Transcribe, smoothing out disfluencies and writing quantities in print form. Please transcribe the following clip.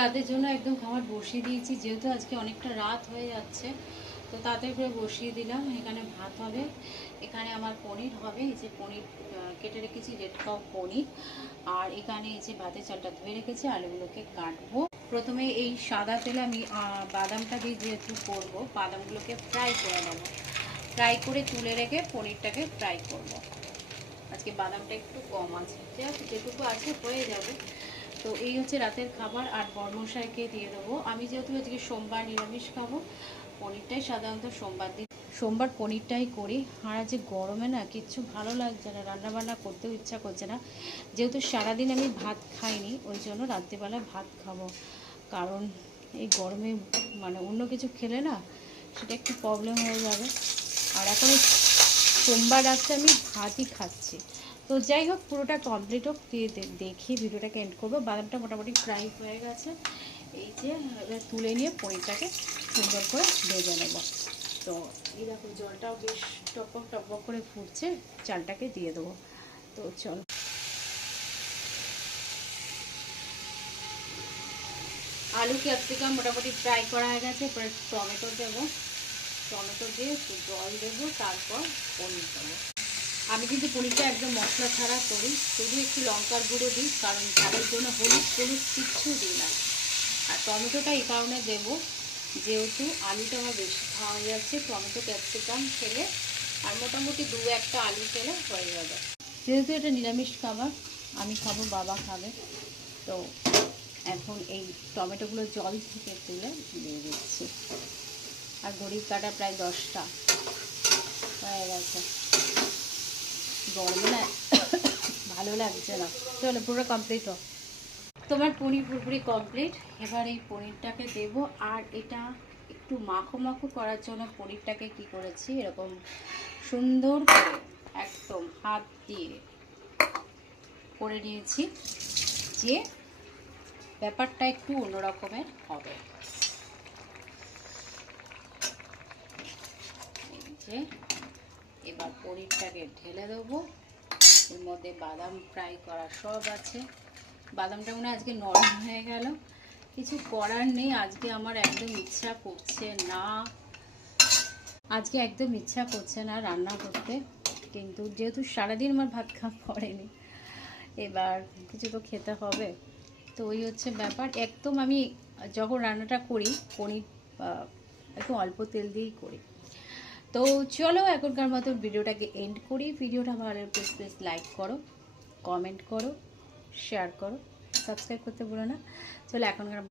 রাতের জন্য একদম খাবার বসিয়ে দিয়েছি, যেহেতু আজকে অনেকটা রাত হয়ে যাচ্ছে তো তাড়াতাড়ি করে বসিয়ে দিলাম। এখানে ভাত হবে, এখানে আমার পনির হবে, এই যে পনির কেটে রেখেছি, রেড কাউ পনির। আর এখানে এই যে ভাতের চালটা ধুয়ে রেখেছি, আলুগুলোকে কাটবো। প্রথমে এই সাদা তেলে আমি বাদামটা দিয়ে যেহেতু করবো, বাদামগুলোকে ফ্রাই করে নেবো। ফ্রাই করে তুলে রেখে পনিরটাকে ফ্রাই করব। আজকে বাদামটা একটু কম আছে, ঠিক আছে, যেটুকু আছে হয়ে যাবে। তো এই হচ্ছে রাতের খাবার। আর বর্মশাইকে দিয়ে দেবো। আমি যেহেতু আজকে সোমবার নিরামিষ খাবো, পনিরটাই সাধারণত সোমবার দিন, সোমবার পনিরটাই করি। আর আজ গরমে না কিচ্ছু ভালো লাগছে না, রান্নাবান্না করতেও ইচ্ছা করছে না। যেহেতু সারাদিন আমি ভাত খাইনি, ওই জন্য রাত্রিবেলায় ভাত খাবো। কারণ এই গরমে মানে অন্য কিছু খেলে না সেটা একটু প্রবলেম হয়ে যাবে। আর এখন সোমবার রাত্রে আমি ভাতই খাচ্ছি। তো যাই হোক, পুরোটা কমপ্লিট হোক, দিয়ে দেখি ভিডিওটাকে এন্ড করবো। বাদামটা মোটামুটি ফ্রাই হয়ে গেছে, এই যে এবার তুলে নিয়ে পনিরটাকে সুন্দর করে ভেজে নেব। তো এই দেখো জলটাও বেশ টকবক টকবক করে ফুটছে, চালটাকে দিয়ে দেবো। তো চল, আলু ক্যাপসিকাম মোটামুটি ফ্রাই করা হয়ে গেছে। এরপরে টমেটো দেবো, টমেটো দিয়ে একটু জল দেবো, তারপর পনির দেবো। আমি কিন্তু পনিরটা একদম মশলা ছাড়া করি, শুধু একটু লঙ্কার গুঁড়ো দিই, কারণ ঝালের জন্য হলুদ হলুদ কিচ্ছু দিই না। আর টমেটোটা এই কারণে দেবো, যেহেতু আলুটা আমার বেশি খাওয়া যাচ্ছে, টমেটো ক্যাপসিকাম খেলে আর মোটামুটি দু একটা আলু খেলে হয়ে যাবে। যেহেতু এটা নিরামিষ খাবার, আমি খাবো, বাবা খাবে। তো এখন এই টমেটোগুলো জল থেকে তুলে দিয়ে দিচ্ছি। আর ঘড়ির কাঁটা প্রায় 10টা হয়ে গেছে। গরমে না ভালো লাগছে না। চলো পুরো কমপ্লিট হোক। তোমার পনির পুরোপুরি কমপ্লিট। এবার এই পনিরটাকে দেব। আর এটা একটু মাখো মাখো করার জন্য পনিরটাকে কি করেছি, এরকম সুন্দর করে একদম হাত দিয়ে করে নিয়েছি, যে ব্যাপারটা একটু অন্যরকমের হবে। এই যে এবার পনিরটাকে ঢেলে দেবো। এর মধ্যে বাদাম ফ্রাই করা সব আছে। বাদামটা মনে আজকে নরম হয়ে গেল, কিছু করার নেই। আজকে আমার একদম ইচ্ছা করছে না, আজকে একদম ইচ্ছা করছে না রান্না করতে। কিন্তু যেহেতু সারাদিন আমার ভাত খাওয়া পড়েনি, এবার কিছু তো খেতে হবে। তো ওই হচ্ছে ব্যাপার। একদম আমি যখন রান্নাটা করি পনির একটু অল্প তেল দিয়েই করি। তো চলো এখনকার মতো ভিডিওটাকে এন্ড করি। ভিডিওটা ভালো লাগলে প্লিজ লাইক করো, কমেন্ট করো, শেয়ার করো, সাবস্ক্রাইব করতে ভুলো না। চলো এখনকার